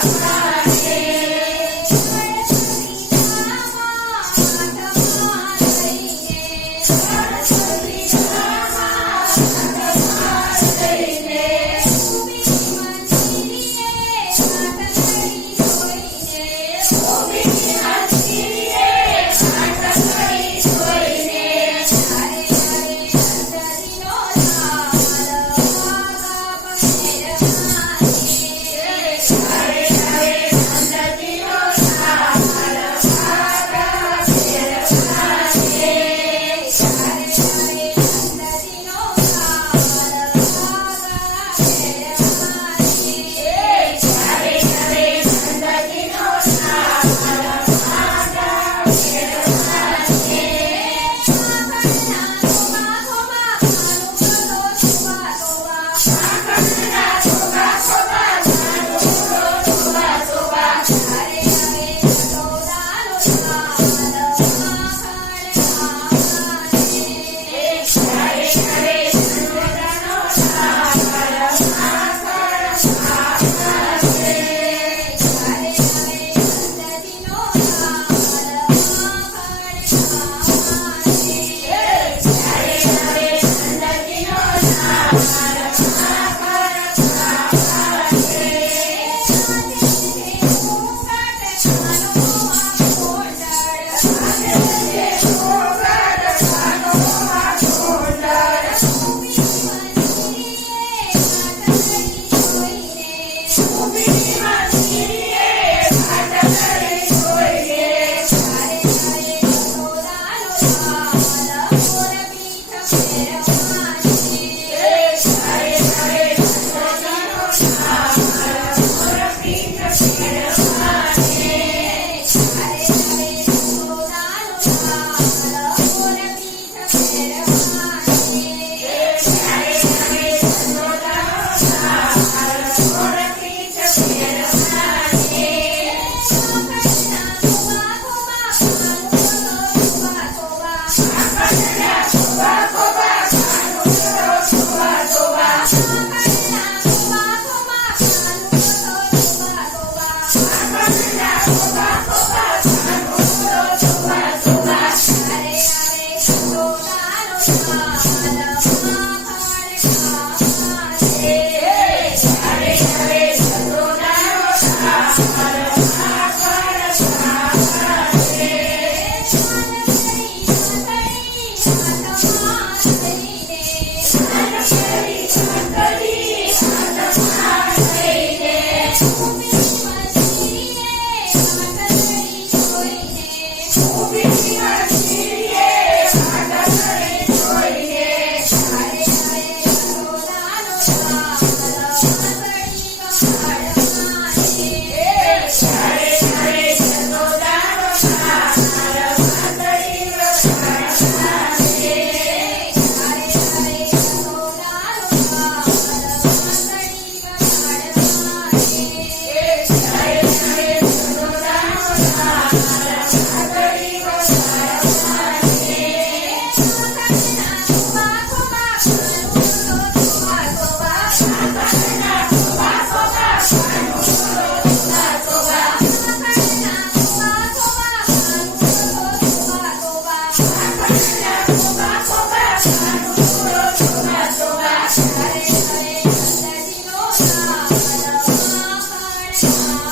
Bye. me.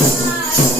Thank you.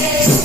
Yes.